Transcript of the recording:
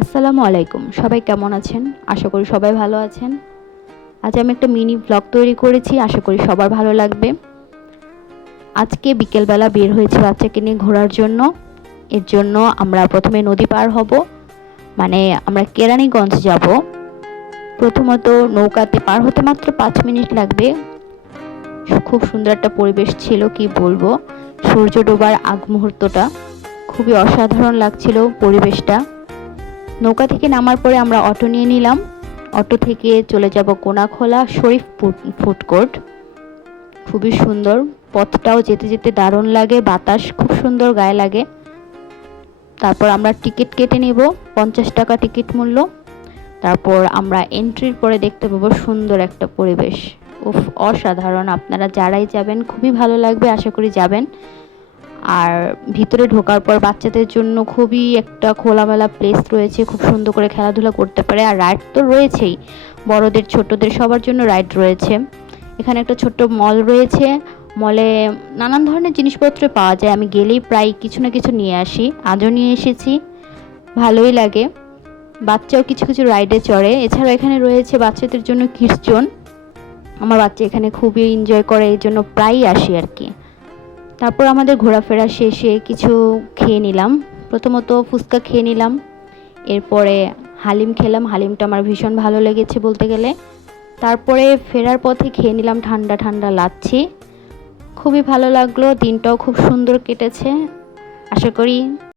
আসসালামু আলাইকুম। সবাই কেমন আছেন? আশা করি সবাই ভালো আছেন। আজ আমি একটা মিনি ব্লগ তৈরি করেছি, আশা করি সবার ভালো লাগবে। আজকে বিকেলবেলা বের হয়েছে বাচ্চাকে নিয়ে ঘোরার জন্য। এর জন্য আমরা প্রথমে নদী পার হব। মানে আমরা কেরানীগঞ্জ যাব। প্রথমত নৌকাতে পার হতে মাত্র পাঁচ মিনিট লাগবে। খুব সুন্দর একটা পরিবেশ ছিল, কি বলব? সূর্য ডোবার আগ মুহূর্তটা খুবই অসাধারণ লাগছিল পরিবেশটা। নৌকা থেকে নামার পরে আমরা অটো নিয়ে নিলাম। অটো থেকে চলে যাব কোনাখোলা শরীফ ফুড কোর্ট। খুবই সুন্দর, পথটাও যেতে যেতে দারুণ লাগে, বাতাস খুব সুন্দর গায়ে লাগে। তারপর আমরা টিকিট কেটে নিব, পঞ্চাশ টাকা টিকিট মূল্য। তারপর আমরা এন্ট্রির পরে দেখতে পাবো সুন্দর একটা পরিবেশ। উফ, অসাধারণ, আপনারা যারাই যাবেন, খুবই ভালো লাগবে, আশা করি যাবেন। আর ভিতরে ঢোকার পর বাচ্চাদের জন্য খুবই একটা খোলামেলা প্লেস রয়েছে, খুব সুন্দর করে খেলাধুলা করতে পারে। আর রাইড তো রয়েছেই, বড়দের, ছোটদের, সবার জন্য রাইড রয়েছে। এখানে একটা ছোট্ট মল রয়েছে। মলে নানান ধরনের জিনিসপত্র পাওয়া যায়। আমি গেলেই প্রায় কিছু না কিছু নিয়ে আসি। আজও নিয়ে এসেছি। ভালোই লাগে। বাচ্চাও কিছু কিছু রাইডে চড়ে। এছাড়াও এখানে রয়েছে বাচ্চাদের জন্য কিডস আমার বাচ্চা এখানে খুবই এনজয় করে, এই জন্য প্রায়ই আসি আর কি। তারপর আমাদের ঘোরাফেরা শেষে কিছু খেয়ে নিলাম। প্রথমত ফুচকা খেয়ে নিলাম। এরপরে হালিম খেলাম। হালিমটা আমার ভীষণ ভালো লেগেছে বলতে গেলে। তারপরে ফেরার পথে খেয়ে নিলাম ঠান্ডা ঠান্ডা লাচ্ছি। খুবই ভালো লাগল। দিনটাও খুব সুন্দর কেটেছে। আশা করি